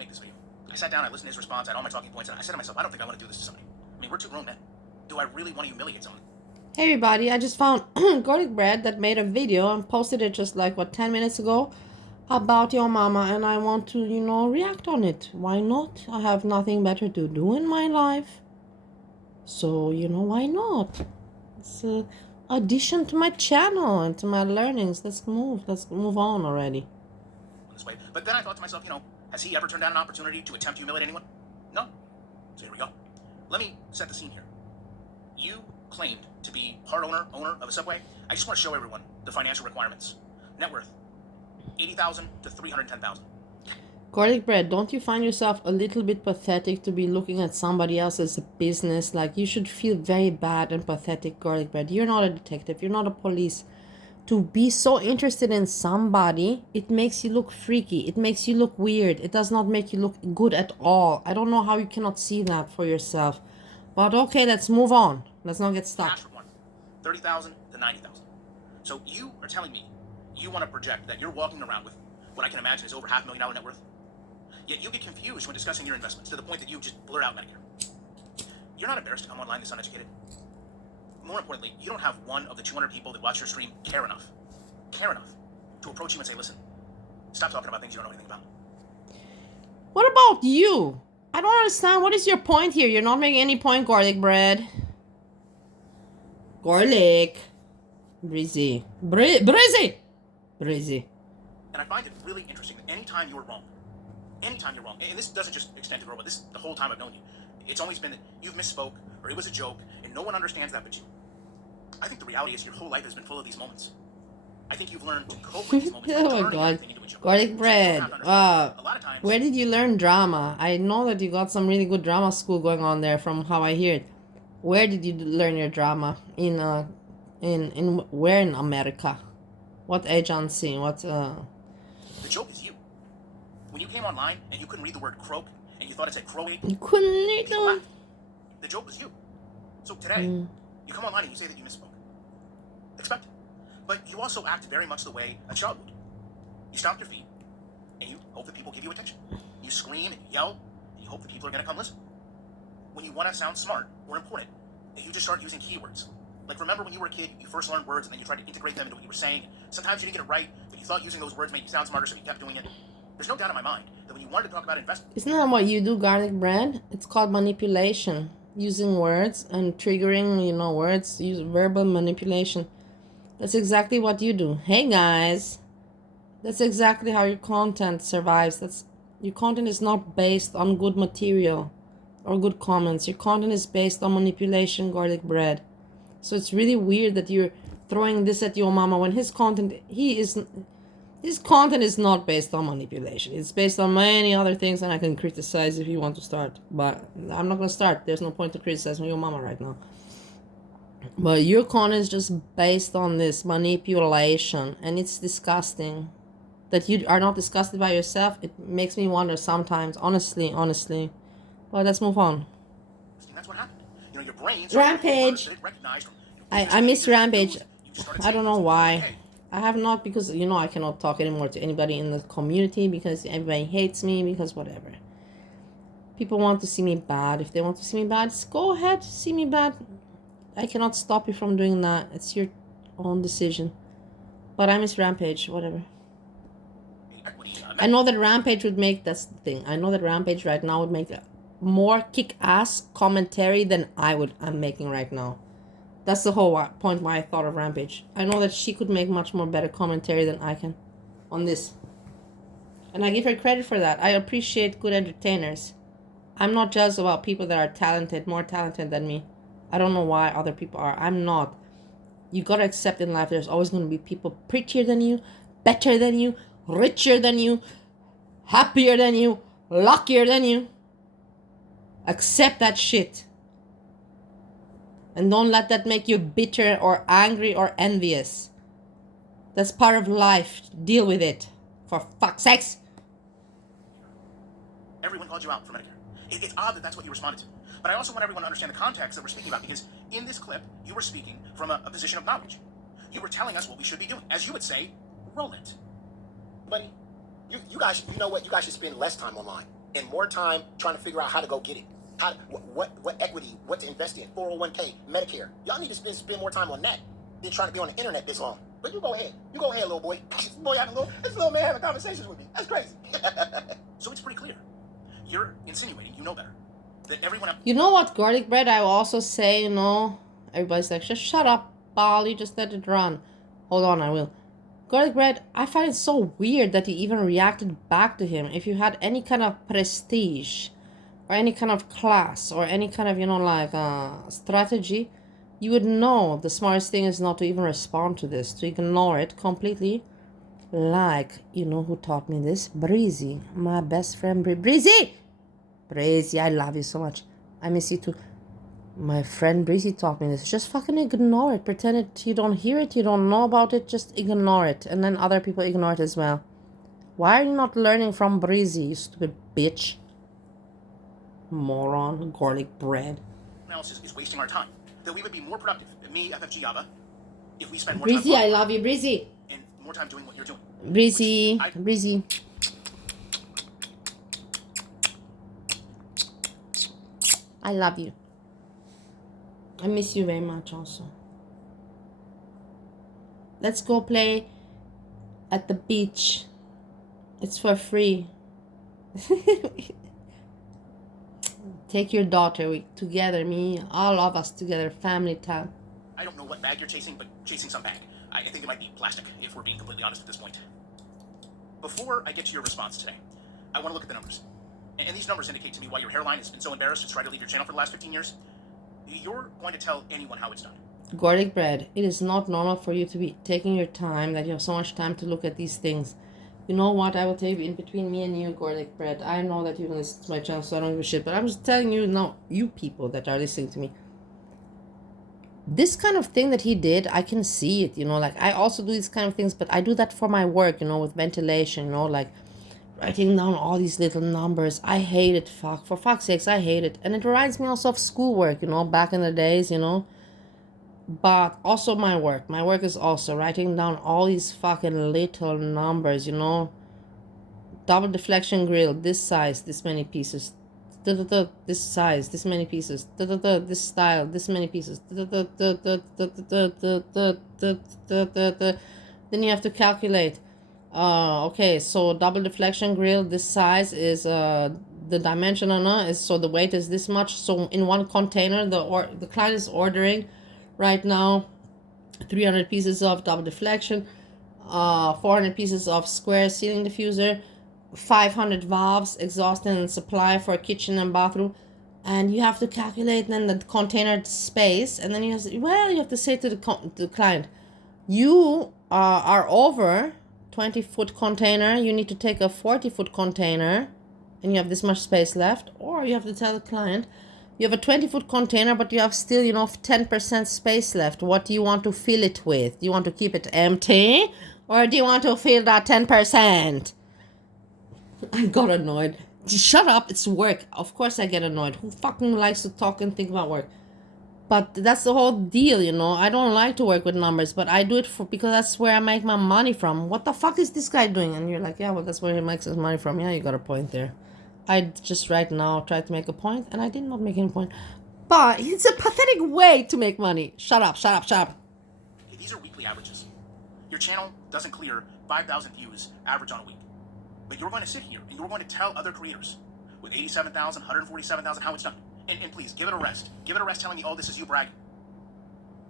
make this video. I sat down, I listened to his response, I had all my talking points, and I said to myself, I don't think I want to do this to somebody. I mean, we're two grown men. Do I really want to humiliate someone? Hey everybody, I just found Gorlicbread that made a video and posted it just like, 10 minutes ago about your mama, and I want to, react on it. Why not? I have nothing better to do in my life. So, why not? It's an addition to my channel and to my learnings. Let's move on already. This way. But then I thought to myself, has he ever turned down an opportunity to attempt to humiliate anyone? No. So here we go. Let me set the scene here. You claimed to be part owner of a Subway. I just want to show everyone the financial requirements. Net worth, $80,000 to $310,000. Gorlicbread, don't you find yourself a little bit pathetic to be looking at somebody else's business? Like, you should feel very bad and pathetic, Gorlicbread. You're not a detective. You're not a police. To be so interested in somebody, it makes you look freaky. It makes you look weird. It does not make you look good at all. I don't know how you cannot see that for yourself. But okay, let's move on. Let's not get stuck. Cash for one, $30,000 to $90,000. So you are telling me you want to project that you're walking around with what I can imagine is over $500,000 net worth? Yet you get confused when discussing your investments to the point that you just blur out Medicare. You're not embarrassed to come online this uneducated? More importantly, you don't have one of the 200 people that watch your stream care enough to approach you and say, listen, stop talking about things you don't know anything about. What about you? I don't understand. What is your point here? You're not making any point, Gorlicbread. Gorlic. Breezy. Breezy. And I find it really interesting that anytime you're wrong, and this doesn't just extend to girl, but this the whole time I've known you, it's always been that you've misspoke, or it was a joke, and no one understands that but you. I think the reality is your whole life has been full of these moments. I think you've learned to cope with these moments. Oh my god. Gorlicbread. Where did you learn drama? I know that you got some really good drama school going on there from how I hear it. Where did you learn your drama? In where in America? What agency? The joke is you. When you came online and you couldn't read the word croak and you thought it said crowate. You couldn't read the word. The joke was you. So today, you come online and you say that you misspoke. Expect it. But you also act very much the way a child would. You stomp your feet and you hope that people give you attention. You scream and you yell and you hope that people are going to come listen. When you want to sound smart or important, you just start using keywords. Like, remember when you were a kid, you first learned words and then you tried to integrate them into what you were saying. Sometimes you didn't get it right, but you thought using those words made you sound smarter, so you kept doing it. There's no doubt in my mind that when you wanted to talk about investment... Isn't that what you do, Gorlicbread? It's called manipulation. Using words and triggering, words. Use verbal manipulation. That's exactly what you do. Hey, guys. That's exactly how your content survives. Your content is not based on good material or good comments. Your content is based on manipulation, Gorlicbread. So it's really weird that you're throwing this at your mama when his content is not based on manipulation. It's based on many other things, and I can criticize if you want to start. But I'm not going to start. There's no point to criticize your mama right now. But your content is just based on this manipulation, and it's disgusting. That you are not disgusted by yourself, it makes me wonder sometimes, honestly. But let's move on. That's what happened. Your brain... Rampage! I miss Rampage. I don't know why. I have not, because, I cannot talk anymore to anybody in the community because everybody hates me, because whatever. People want to see me bad. If they want to see me bad, go ahead, see me bad. I cannot stop you from doing that. It's your own decision. But I miss Rampage, whatever. I know that Rampage would make, that's the thing. I know that Rampage right now would make a more kick-ass commentary than I'm making right now. That's the whole point why I thought of Rampage. I know that she could make much more better commentary than I can on this. And I give her credit for that. I appreciate good entertainers. I'm not jealous about people that are talented, more talented than me. I don't know why other people are. I'm not. You gotta accept in life there's always gonna be people prettier than you, better than you, richer than you, happier than you, luckier than you. Accept that shit. And don't let that make you bitter or angry or envious. That's part of life. Deal with it. For fuck's sakes. Everyone called you out for Medicare. It's odd that that's what you responded to. But I also want everyone to understand the context that we're speaking about, because in this clip, you were speaking from a position of knowledge. You were telling us what we should be doing. As you would say, roll it. Buddy, you guys, you know what? You guys should spend less time online. and more time trying to figure out how to go get it. How what equity, what to invest in, 401k, Medicare. Y'all need to spend more time on that than trying to be on the internet this long. But you go ahead. You go ahead, little boy. This little man having conversations with me. That's crazy. So it's pretty clear. You're insinuating you know better. That everyone else... You know what, Gorlicbread, I will also say, everybody's like, just shut up, Paul, you just let it run. Hold on, I will. Gorlicbread, I find it so weird that you even reacted back to him. If you had any kind of prestige, or any kind of class, or any kind of, strategy, you would know the smartest thing is not to even respond to this, to ignore it completely. Like, you know who taught me this? Breezy, my best friend, Breezy! Breezy, I love you so much. I miss you too. My friend Breezy taught me this. Just fucking ignore it. Pretend it, you don't hear it, you don't know about it. Just ignore it. And then other people ignore it as well. Why are you not learning from Breezy, you stupid bitch? Moron, Gorlicbread. Else is wasting our time. That we would be more productive, me, FFG Java, if we spend more Breezy, time... I love you, Breezy. And more time doing what you're doing. Breezy, Breezy. I love you. I miss you very much also. Let's go play at the beach. It's for free. Take your daughter together, me, all of us together, family time. I don't know what bag you're chasing, but chasing some bag. I think it might be plastic, if we're being completely honest at this point. Before I get to your response today, I want to look at the numbers. And these numbers indicate to me why your hairline has been so embarrassed to try to leave your channel for the last 15 years. You're going to tell anyone how it's done. Gorlicbread, it is not normal for you to be taking your time, that you have so much time to look at these things. You know what, I will tell you in between me and you, Gorlicbread. I know that you don't listen to my channel, so I don't give a shit. But I'm just telling you now, you people that are listening to me. This kind of thing that he did, I can see it, like I also do these kind of things, but I do that for my work, with ventilation, like writing down all these little numbers. I hate it, for fuck's sakes, I hate it. And it reminds me also of schoolwork, back in the days, but also my work. My work is also writing down all these fucking little numbers, double deflection grill, this size, this many pieces. This size, this many pieces. This style, this many pieces. Then you have to calculate. Okay, so double deflection grill, this size is the dimension is, so the weight is this much. So in one container, the client is ordering right now 300 pieces of double deflection, 400 pieces of square ceiling diffuser, 500 valves, exhaust and supply for kitchen and bathroom. And you have to calculate then the container space, and then you have to say to the client, you are over 20-foot container, you need to take a 40-foot container and you have this much space left. Or you have to tell the client, you have a 20-foot container, but you have still 10% space left. What do you want to fill it with? Do you want to keep it empty, or do you want to fill that 10%? I got annoyed. Shut up, it's work. Of course I get annoyed. Who fucking likes to talk and think about work? But that's the whole deal, I don't like to work with numbers, but I do it because that's where I make my money from. What the fuck is this guy doing? And you're like, yeah, well, that's where he makes his money from. Yeah, you got a point there. I just right now tried to make a point, and I did not make any point. But it's a pathetic way to make money. Shut up, shut up, shut up. These are weekly averages. Your channel doesn't clear 5,000 views average on a week. But you're going to sit here and you're going to tell other creators with 87,000, 147,000 how it's done. And please, give it a rest. Give it a rest telling me, oh, this is you bragging.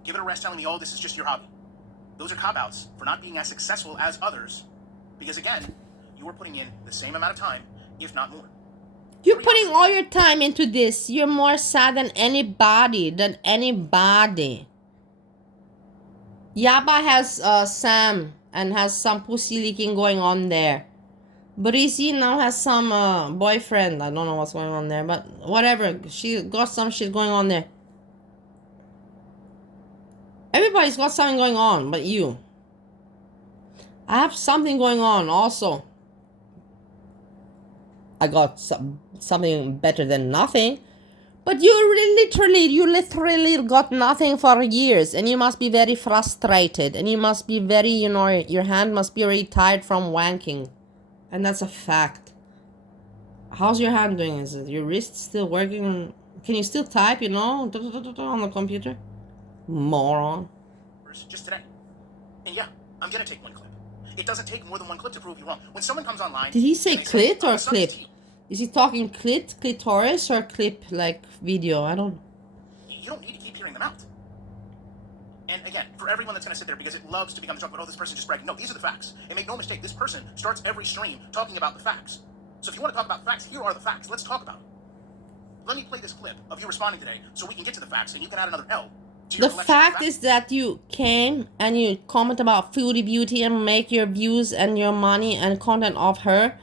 Give it a rest telling me, oh, this is just your hobby. Those are cop-outs for not being as successful as others. Because again, you are putting in the same amount of time, if not more. You're putting all your time into this. You're more sad than anybody. Yaba has Sam and has some pussy leaking going on there. Breezy now has some boyfriend. I don't know what's going on there, but whatever. She got some shit going on there. Everybody's got something going on, but you. I have something going on also. I got something better than nothing. But you literally got nothing for years. And you must be very frustrated. And you must be very, your hand must be very tired from wanking. And that's a fact. How's your hand doing? Is it your wrist still working? Can you still type, on the computer? Moron. Just today. And yeah, I'm gonna take one clip. It doesn't take more than one clip to prove you wrong. When someone comes online... Did he say clit or the sun is clip? Is he talking clitoris, or clip, like video? I don't... You don't need to keep hearing them out. And again, for everyone that's going to sit there because it loves to become the talk about, oh, this person just bragging. No, these are the facts. And make no mistake, this person starts every stream talking about the facts. So if you want to talk about facts, here are the facts. Let's talk about them. Let me play this clip of you responding today so we can get to the facts and you can add another L to your The fact is that you came and you comment about Foodie Beauty and make your views and your money and content of her,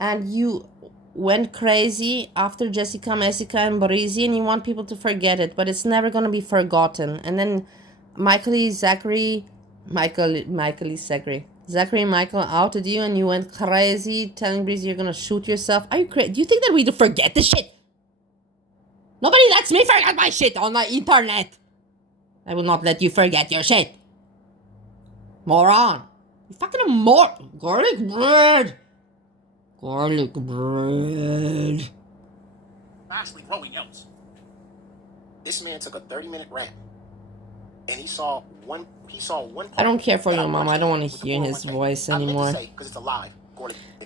and you went crazy after Jessica, Messica, and Borisi, and you want people to forget it, but it's never going to be forgotten. And then Zachary Michael outed you, and you went crazy telling Breezy you're going to shoot yourself. Are you crazy? Do you think that we forget this shit? Nobody lets me forget my shit on the internet. I will not let you forget your shit. Moron. You fucking Gorlicbread. Gorlicbread. Vastly growing else. This man took a 30-minute rant. And he saw one. I don't care for your mom. I don't want to hear his voice anymore. Because it's alive.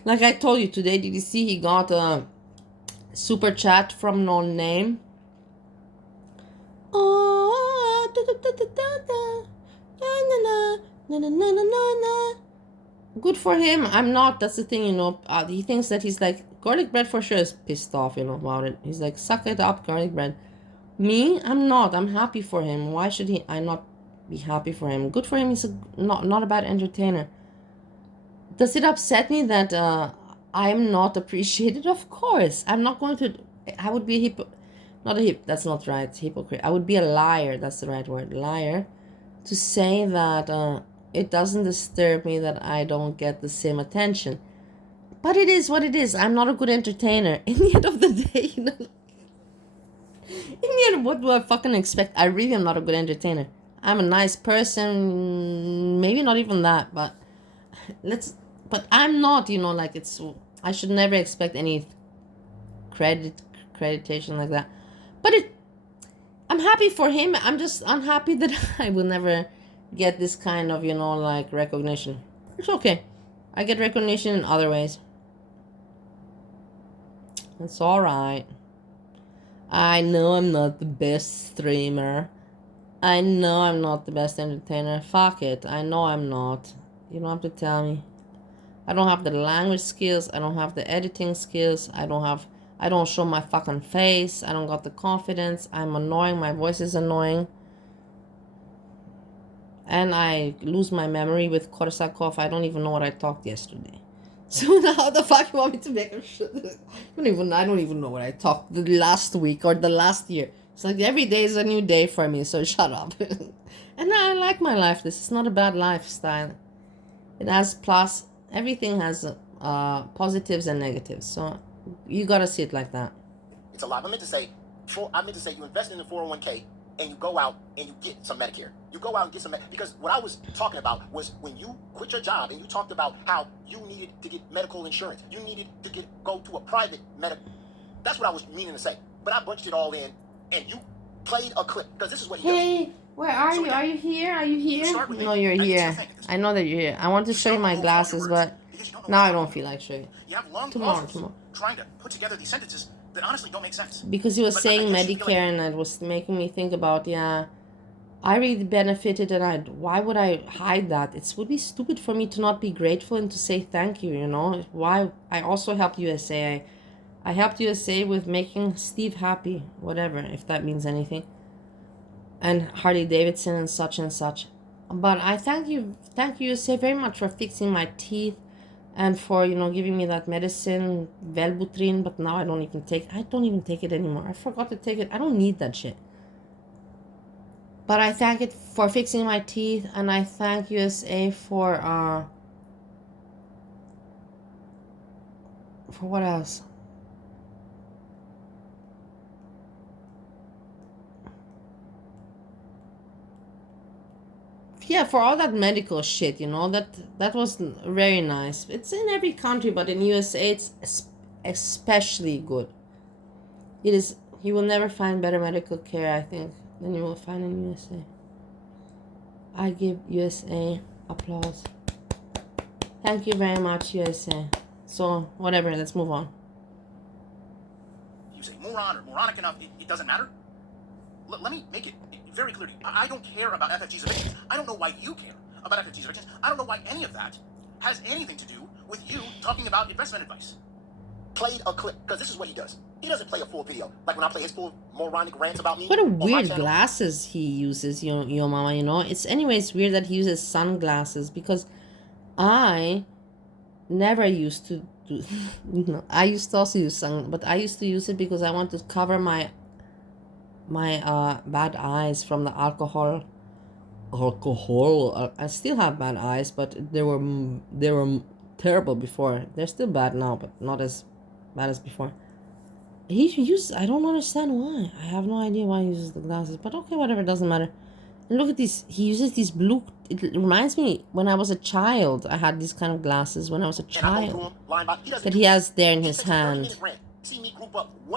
Like I told you today, did you see he got a super chat from no name? Good for him. I'm not. That's the thing, he thinks that he's like, Gorlicbread for sure is pissed off, about it. He's like, suck it up, Gorlicbread. Me, I'm not. I'm happy for him. Why should I not be happy for him? Good for him. He's not a bad entertainer. Does it upset me that I'm not appreciated? Of course. I'm not going to... I would be a that's not right. Hypocrite. I would be a liar. That's the right word. Liar. To say that it doesn't disturb me that I don't get the same attention. But it is what it is. I'm not a good entertainer. In the end of the day, in the end, what do I fucking expect? I really am not a good entertainer. I'm a nice person. Maybe not even that, but I'm not, I should never expect any creditation like that. But I'm happy for him. I'm just unhappy that I will never get this kind of, recognition. It's okay. I get recognition in other ways. It's alright. I know I'm not the best streamer. I know I'm not the best entertainer. Fuck it. I know I'm not. You don't have to tell me. I don't have the language skills. I don't have the editing skills. I don't show my fucking face. I don't got the confidence. I'm annoying. My voice is annoying. And I lose my memory with Korsakov. I don't even know what I talked yesterday. So now how the fuck you want me to make a shit? I don't even know what I talked the last week or the last year. It's like every day is a new day for me, so shut up. And I like my life. This is not a bad lifestyle. It has plus. Everything has positives and negatives. So you gotta see it like that. It's a lot. I meant to say you invest in the 401k and you go out and you get some Medicare. You go out and get some because what I was talking about was when you quit your job and you talked about how you needed to get medical insurance. You needed to go to a private medical. That's what I was meaning to say. But I bunched it all in and you played a clip because this is what he does. Hey, where are you? Are you here? Are you here? No, you're here. I know that you're here. I want to show you my glasses, but now I don't feel like showing. You have long tomorrow. Trying to put together these sentences that honestly don't make sense. Because he was saying Medicare, and it was making me think about, I really benefited, and why would I hide that? It would be stupid for me to not be grateful and to say thank you, Why? I also helped USA. I helped USA with making Steve happy, whatever, if that means anything. And Harley Davidson and such and such. But I thank you USA very much for fixing my teeth and for, giving me that medicine, Velbutrin, but now I don't even take it anymore. I forgot to take it. I don't need that shit. But I thank it for fixing my teeth, and I thank USA for what else? Yeah, for all that medical shit, that was very nice. It's in every country, but in USA, it's especially good. It is. You will never find better medical care, I think, than you will find in USA. I give USA applause. Thank you very much, USA. So, whatever, let's move on. You say Morrron or moronic enough, it doesn't matter? Let me make it very clear to you. I don't care about FFG's evictions. I don't know why you care about FFG's evictions. I don't know why any of that has anything to do with you talking about investment advice. Played a clip, because this is what he does. He doesn't play a full video. Like when I play his full moronic rants about me. What a weird glasses he uses, your mama, you know. It's anyways weird that he uses sunglasses, because I never used to do no, I used to also use but I used to use it because I want to cover my bad eyes from the alcohol. I still have bad eyes, but they were terrible before. They're still bad now, but not as bad as before. He uses, I don't understand why. I have no idea why he uses the glasses, but okay, whatever, doesn't matter. And look at this. He uses these blue. It reminds me when I was a child. I had these kind of glasses when I was a child that he has there in his hand.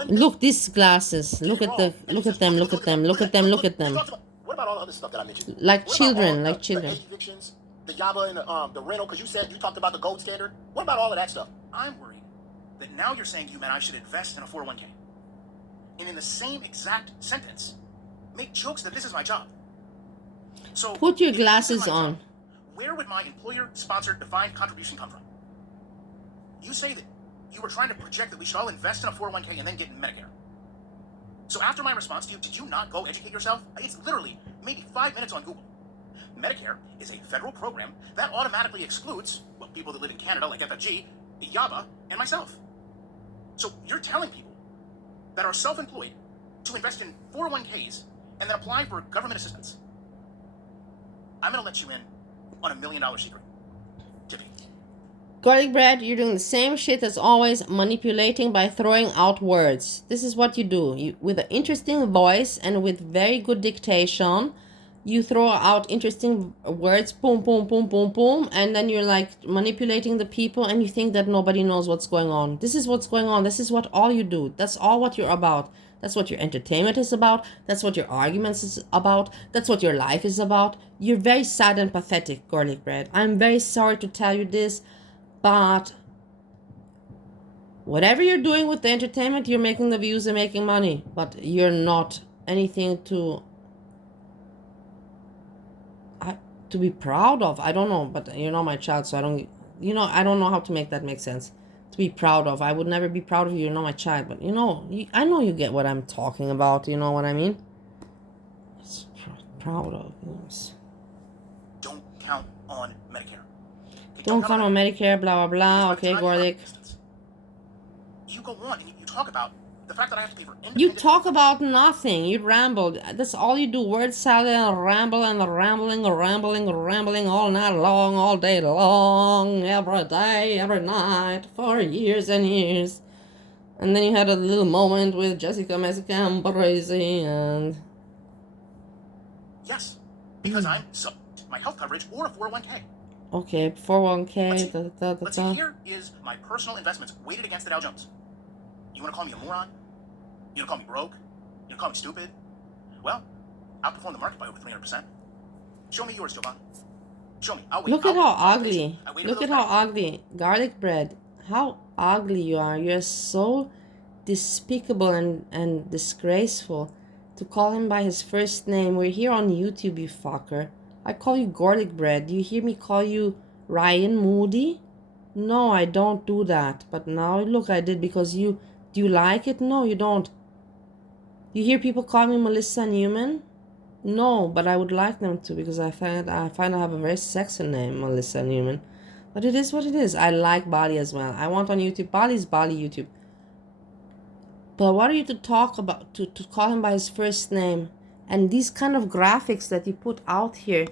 Look, these glasses. Look at them. Look at them. Look at them. What about all the other stuff that I mentioned? Like children, like children. The evictions, the Yaba and the rental, because you talked about the gold standard. What about all of that stuff? I'm worried that now you're saying, man, I should invest in a 401k. And in the same exact sentence, make jokes that this is my job. So put your glasses on. Where would my employer-sponsored defined contribution come from? You say that you were trying to project that we should all invest in a 401k and then get Medicare. So after my response to you, did you not go educate yourself? It's literally maybe 5 minutes on Google. Medicare is a federal program that automatically excludes, well, people that live in Canada like FFG, Yaba, and myself. So you're telling people that are self-employed to invest in 401ks and then apply for government assistance. I'm going to let you in on $1 million secret. Tippy. Gorlicbread, you're doing the same shit as always, manipulating by throwing out words. This is what you do. You, with an interesting voice and with very good dictation, you throw out interesting words, boom, boom, boom, boom, boom, and then you're like manipulating the people and you think that nobody knows what's going on. This is what's going on. This is what all you do. That's all what you're about. That's what your entertainment is about. That's what your arguments is about. That's what your life is about. You're very sad and pathetic, Gorlicbread. I'm very sorry to tell you this, but whatever you're doing with the entertainment, you're making the views and making money. But you're not anything to be proud of. I don't know, but you're not my child, so I don't know how to make that make sense. To be proud of. I would never be proud of you. You're not my child, but I know you get what I'm talking about. You know what I mean? It's proud of. Yes. Don't count on Medicare. Okay, don't count on Medicare, blah, blah, blah. Okay, Gorlick. You go on and you talk about the fact that I have to pay for independent... You talk about nothing. You ramble. That's all you do. Word salad and ramble and rambling all night long, all day long, every day, every night, for years and years. And then you had a little moment with Jessica Mexican Brazy and... Yes, because I'm my health coverage or a 401k. Okay, 401k. Let's see, here is my personal investments weighted against the Dow Jones. You want to call me a moron? You want to call me broke? You want to call me stupid? Well, outperform the market by over 300%. Show me yours, Jovan. Show me. Look at how ugly. Look at how ugly. Gorlicbread. How ugly you are. You're so despicable and disgraceful. To call him by his first name. We're here on YouTube, you fucker. I call you Gorlicbread. Do you hear me call you Ryan Moody? No, I don't do that. But now, look, I did because you... Do you like it? No, you don't. You hear people call me Melissa Newman? No, but I would like them to because I find I have a very sexy name, Melissa Newman. But it is what it is. I like Bali as well. I want on YouTube. Bali's Bali YouTube. But what are you to talk about? To call him by his first name? And these kind of graphics that you put out here,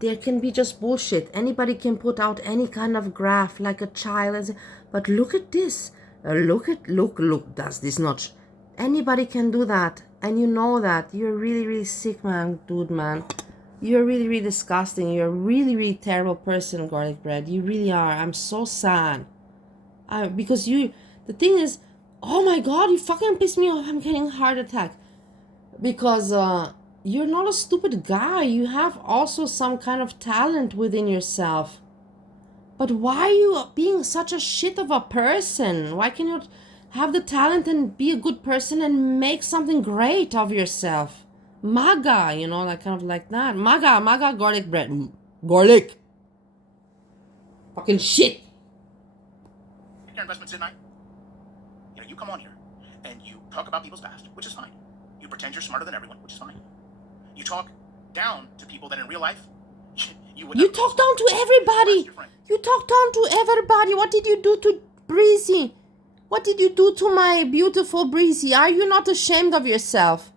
there can be just bullshit. Anybody can put out any kind of graph like a child. But look at this. Look. Does this not... Anybody can do that. And you know that. You're really, really sick, man. Dude, man. You're really, really disgusting. You're a really, really terrible person, Gorlicbread. You really are. I'm so sad. Because The thing is, oh my god, you fucking piss me off. I'm getting a heart attack. Because you're not a stupid guy. You have also some kind of talent within yourself. But why are you being such a shit of a person? Why can't you have the talent and be a good person and make something great of yourself? MAGA, you know, like kind of like that. MAGA garlic bread. Garlic. Fucking shit. Your investments, didn't I? You know, you come on here and you talk about people's past, which is fine. You pretend you're smarter than everyone, which is fine. You talk down to people that in real life you would. You talk down to everybody. You talk down to everybody. What did you do to Breezy? What did you do to my beautiful Breezy? Are you not ashamed of yourself?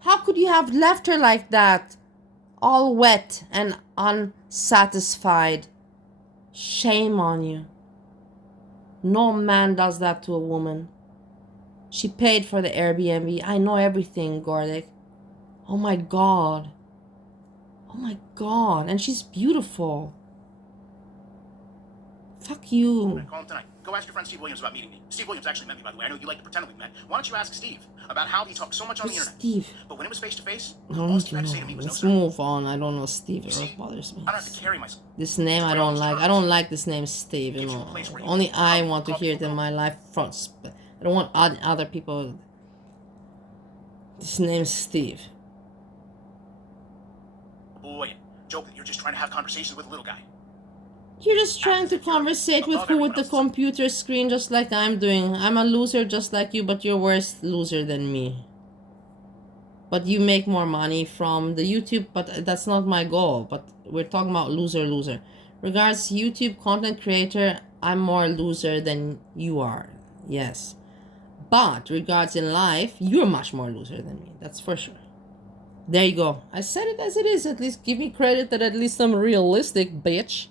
How could you have left her like that? All wet and unsatisfied. Shame on you. No man does that to a woman. She paid for the Airbnb. I know everything, Gorlick. Oh my god. Oh my god. And she's beautiful. Fuck you. Call him tonight. Go ask your friend Steve Williams about meeting me. Steve Williams actually met me, by the way. I know you like to pretend we met. Why don't you ask Steve about how he talked so much on the internet? Steve. But when it was face to face, I all don't Steve had to say to me know. was Let's no, sir. move on. I don't know Steve. It bothers me. I don't have to carry myself. This name I don't like. I don't like this name Steve, you know. Only I want to hear it in my life first. But I don't want other people. This name's Steve. Boy, joke that you're just trying to have conversations with a little guy. You're just trying to conversate with who with the computer screen just like I'm doing. I'm a loser just like you, but you're worse loser than me. But you make more money from the YouTube, but that's not my goal. But we're talking about loser. Regards YouTube content creator, I'm more loser than you are. Yes. But regards in life, you're much more loser than me. That's for sure. There you go. I said it as it is. At least give me credit that at least I'm realistic, bitch.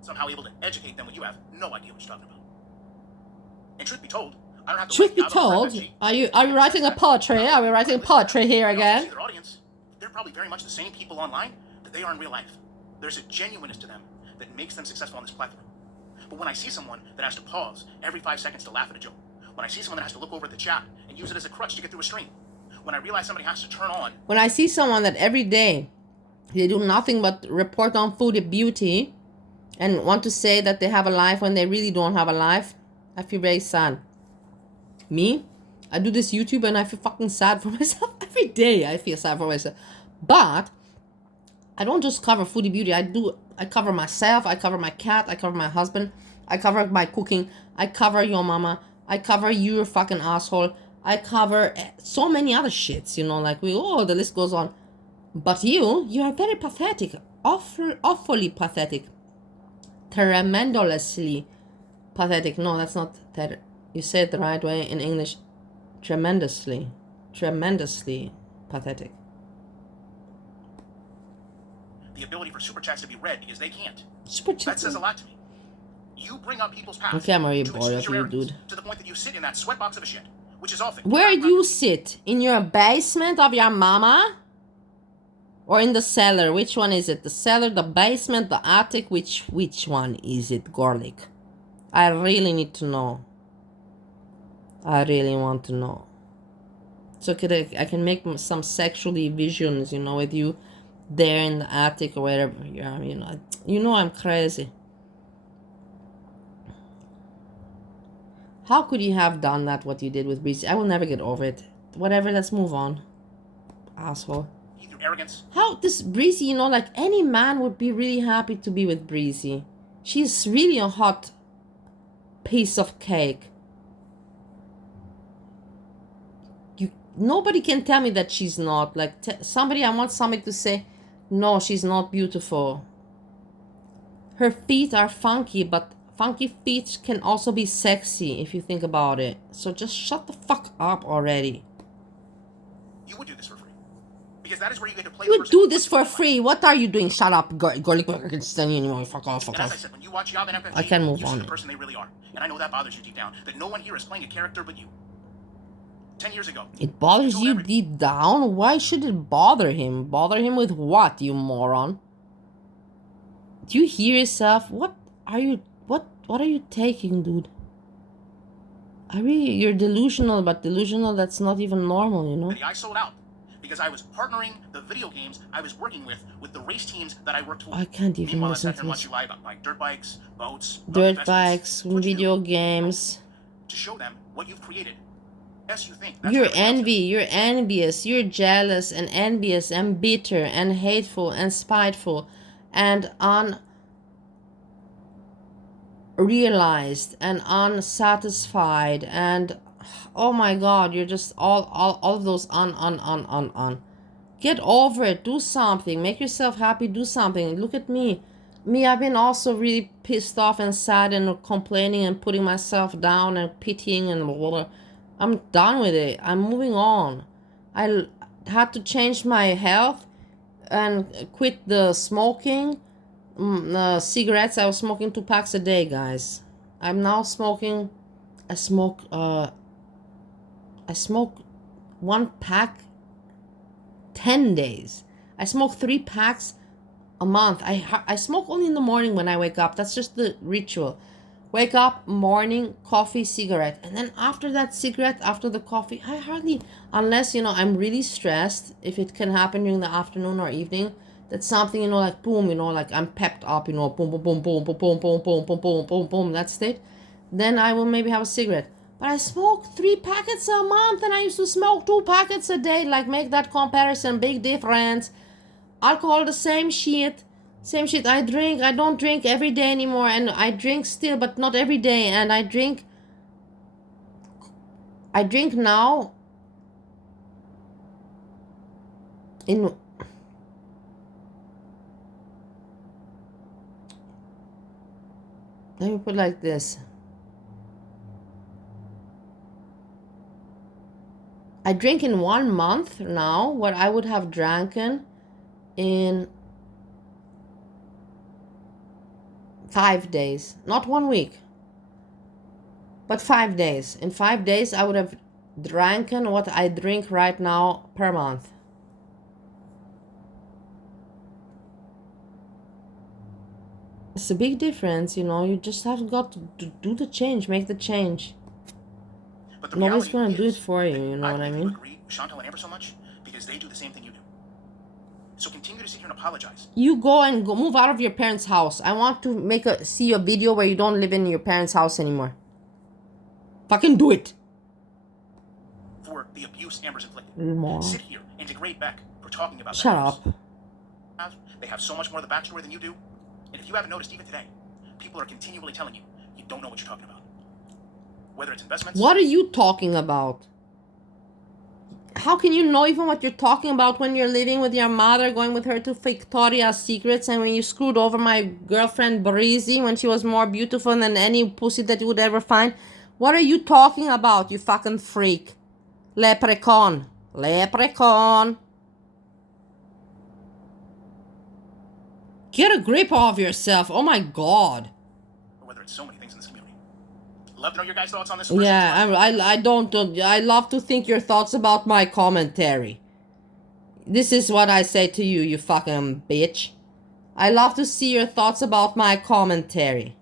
Somehow able to educate them when you have no idea what you're talking about. And truth be told, I don't have to. Truth be told, are you writing a poetry? Are we writing poetry here again? Their audience, they're probably very much the same people online that they are in real life. There's a genuineness to them that makes them successful on this platform. But when I see someone that has to pause every 5 seconds to laugh at a joke, when I see someone that has to look over at the chat and use it as a crutch to get through a stream, when I realize somebody has to turn on. When I see someone that every day they do nothing but report on food and beauty and want to say that they have a life when they really don't have a life, I feel very sad. Me, I do this YouTube and I feel fucking sad for myself. Every day I feel sad for myself. But I don't just cover foodie beauty. I cover myself, I cover my cat, I cover my husband, I cover my cooking, I cover your mama, I cover your fucking asshole, I cover so many other shits, you know, like the list goes on. But you are very pathetic, awfully pathetic, tremendously pathetic. No, that's not that. You say it the right way in English. Tremendously pathetic. The ability for super chats to be read because they can't. Super chats. That says a lot to me. You bring up people's past. Okay, I'm already to bored of excuse your you, arrogance, dude. To the point that you sit in that sweatbox of a shit, which is often. Where do you sit? In your basement of your mama? Or in the cellar? Which one is it? The cellar, the basement, the attic? Which one is it, Gorlick? I really need to know. I really want to know. So I can make some sexually visions, you know, with you there in the attic or wherever you are, you know I'm crazy. How could you have done that, what you did with Breezy? I will never get over it. Whatever, let's move on. Asshole. Through arrogance. How this Breezy, you know, like any man would be really happy to be with Breezy. She's really a hot piece of cake. Nobody can tell me that she's not. Like, I want somebody to say, no, she's not beautiful. Her feet are funky, but funky feet can also be sexy if you think about it. So just shut the fuck up already. You would do this for free. Because that is where you get to play. You would do this for free. What are you doing? Shut up, Gorlicbread. I can't stand you anymore. Fuck off. As I said, when you watch Yob and FFG, I can move you on. see the person they really are. And I know that bothers you deep down. That no one here is playing a character but you. 10 years ago. It bothers you deep down? Why should it bother him? Bother him with what, you moron? Do you hear yourself? What are you taking, dude? You're delusional, but delusional that's not even normal, you know? I sold out because I was partnering the video games I was working with the race teams that I worked for. I can't even Meanwhile, listen I sat here to and watched this. you lie about buying dirt bikes, boats, Dirt bikes, video games. To show them what you've created. Yes, you think. You're envious, you're jealous and envious and bitter and hateful and spiteful and unrealized and unsatisfied and oh my god, you're just all of those on. Get over it, do something, make yourself happy, do something. Look at me. I've been also really pissed off and sad and complaining and putting myself down and pitying and blah, blah, blah. I'm done with it. I'm moving on. I had to change my health and quit the smoking. Cigarettes. I was smoking 2 packs a day, guys. I'm now smoking. I smoke 1 pack 10 days. I smoke 3 packs a month. I smoke only in the morning when I wake up. That's just the ritual. Wake up, morning, coffee, cigarette. And then after that cigarette, after the coffee, I hardly, unless, I'm really stressed, if it can happen during the afternoon or evening, that's something, like boom, like I'm pepped up, boom, boom, boom, boom, boom, boom, boom, boom, boom, boom, boom, boom, that's it. Then I will maybe have a cigarette. But I smoke 3 packets a month and I used to smoke 2 packets a day. Like, make that comparison, big difference. Alcohol, the same shit. I drink. I don't drink every day anymore, and I drink still, but not every day. And I drink now in let me put it like this. I drink in 1 month now what I would have dranken in 5 days. Not 1 week, but 5 days. In 5 days, I would have dranken what I drink right now per month. It's a big difference, you just have got to do the change, make the change. But nobody's gonna do it for you, you know what I mean? Agree with Chantal and Amber so much because they do the same thing you do. So continue to sit here and apologize. You go move out of your parents' house. I want to see a video where you don't live in your parents' house anymore. Fucking do it. For the abuse Amber's inflicted. More. Sit here and degrade Beck for talking about Shut up. They have so much more of the backstory than you do. And if you haven't noticed, even today, people are continually telling you don't know what you're talking about. Whether it's investments. What are you talking about? How can you know even what you're talking about when you're living with your mother, going with her to Victoria's Secrets, and when you screwed over my girlfriend Breezy when she was more beautiful than any pussy that you would ever find? What are you talking about, you fucking freak? Leprechaun. Get a grip of yourself. Oh my god. Or whether it's so many things in this community. Love to know your guys' thoughts on this. Yeah, I love to think your thoughts about my commentary. This is what I say to you, you fucking bitch. I love to see your thoughts about my commentary.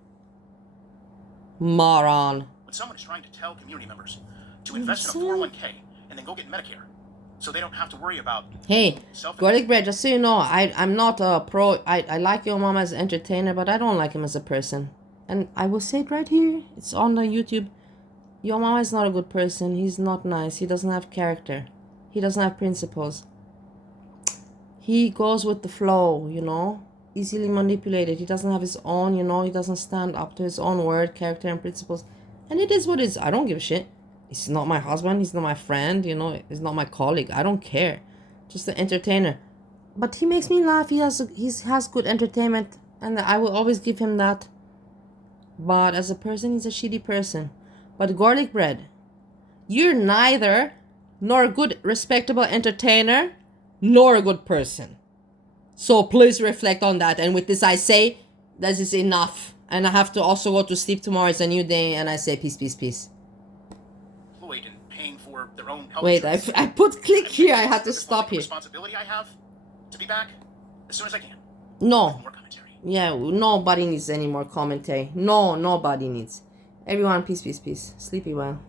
Morrron. When someone is trying to tell community members to invest in a 401k and then go get Medicare, so they don't have to worry about... Hey, Gorlicbread, just so you know, I'm not a pro... I like your mom as an entertainer, but I don't like him as a person. And I will say it right here. It's on the YouTube. Your mama is not a good person. He's not nice. He doesn't have character. He doesn't have principles. He goes with the flow, Easily manipulated. He doesn't have his own, He doesn't stand up to his own word, character, and principles. And it is what it is. I don't give a shit. He's not my husband. He's not my friend, He's not my colleague. I don't care. Just an entertainer. But he makes me laugh. He has good entertainment. And I will always give him that. But as a person, he's a shitty person. But Gorlicbread, you're neither nor a good, respectable entertainer, nor a good person. So please reflect on that. And with this, I say, that is enough. And I have to also go to sleep. Tomorrow is a new day. And I say, peace, peace, peace. And paying for their own health. Wait, I put click here. I had to stop here. Responsibility I have to be back as soon as I can. No. Yeah, nobody needs any more commentary. No, nobody needs. Everyone, peace, peace, peace. Sleepy well.